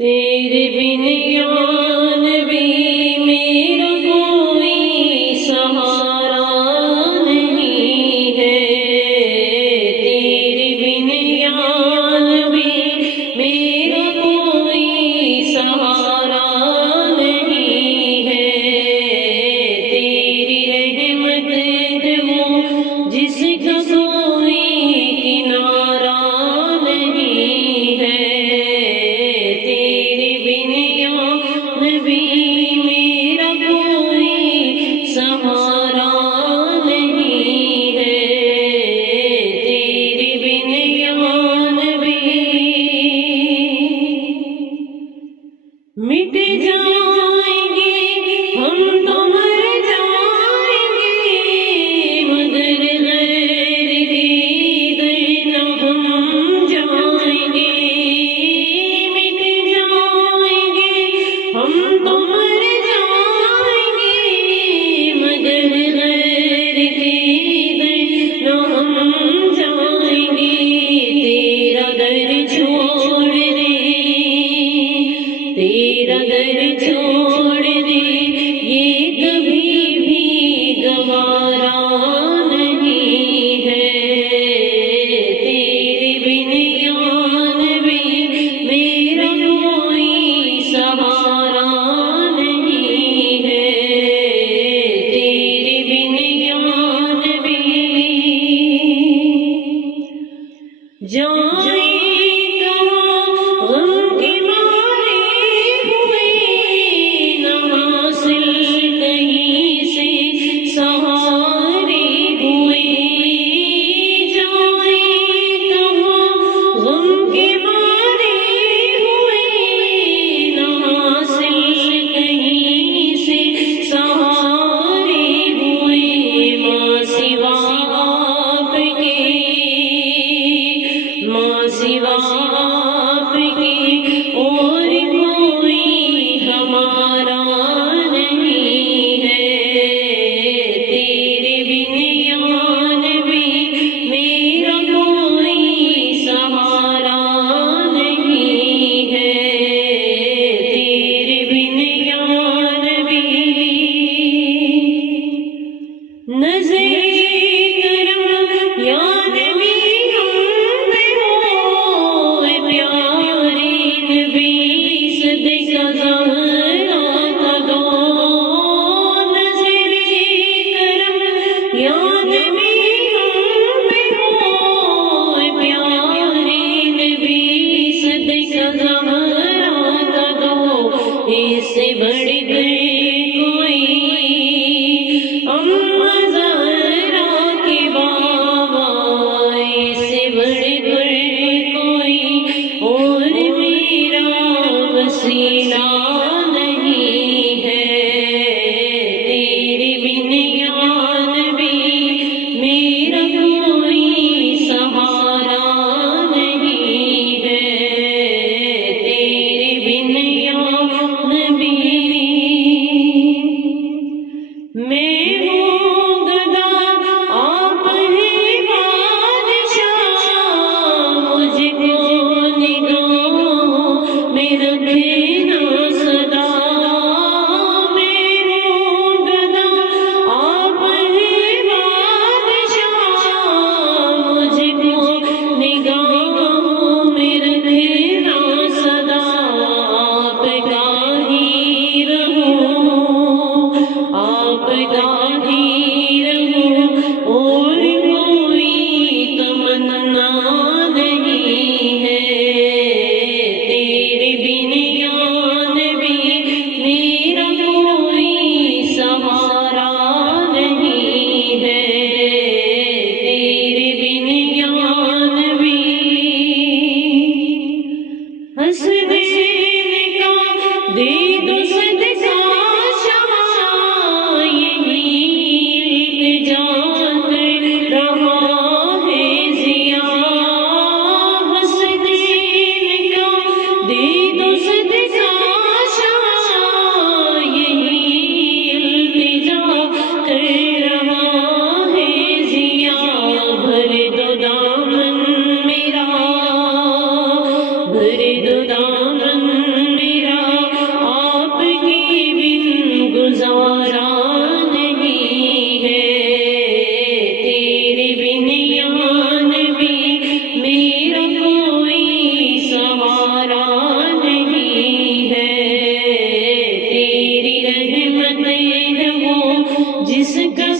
تیرے بن یا نبی میرا کوئی سہارا نہیں ہے، تیرے بن یا نبی میرا کوئی سہارا نہیں ہے، تیری رحمت دو جس کا کوئی کنارہ نہیں ہے، تیرے بن یا نبی میرا کوئی سہارا نہیں ہے، تیرے بن یا نبی مٹ جائیں گے ہم تو مر جائیں گے، مگر غیر کی در نہ ہم جائیں گے، مٹ جائیں گے ہم تو مر جائیں گے، مگر غیر کی در نہ ہم جائیں گے، تیرا در چھوڑ دے، تیرا در چھوڑ دے یہ کبھی بھی گوارا نہیں ہے، تیرے بن یا نبی میرا کوئی سہارا نہیں ہے، تیرے بن یا نبی جائیں کہاں غم کے مارے ہوئے، نہ حاصل کہیں سے سہارے ہوئے، جائیں کہاں غم کے مارے ہوئے، نہ حاصل کہیں سے سہارے ہوئے، ماں سوا آپ کے، ماں سوا آپ کے اور کوئی ہمارا نہیں ہے، تیرے بن یا نبی میرا کوئی سہارا نہیں ہے، تیرے بن یا نبی نظر کرم یا نبی ہم پہ ہو، پیارے نبی صدقہ زہرا کا دو، نظر کرم یا نبی ہم پہ ہو، پیارے نبی صدقہ زہرا کا دو، اس سے بڑھ کر کوئی اما زہرا کے بابا، اس سے بڑھ کر کوئی اور میرا وسیلہ نہیں ہے، تیرے بن یا نبی میرا کوئی سہارا نہیں ہے، تیرے بن یا نبی میں ہوں گدا آپ ہیں بادشاہ، مجھ کو نگاہوں میں رکھنا سدا، میں ہوں گدا آپ ہیں بادشاہ، مجھ کو نگاہوں میں رکھنا سدا، آپ کا ہی رہوں، آپ کا ہی رہوں اور کوئی تمنا نہیں ہے، تیرے بن یا نبی میرا کوئی سہارا نہیں ہے، تیرے بن یا نبی حسنین کا دے دو صدقہ شمع، یہی التجا کر رہا ہے ضیا، حسنین کا دے دو صدقہ شمع، یہی التجا کر رہا ہے ضیا، بھر دو دامن میرا، بھر دو دامن خیر ہو، جس کا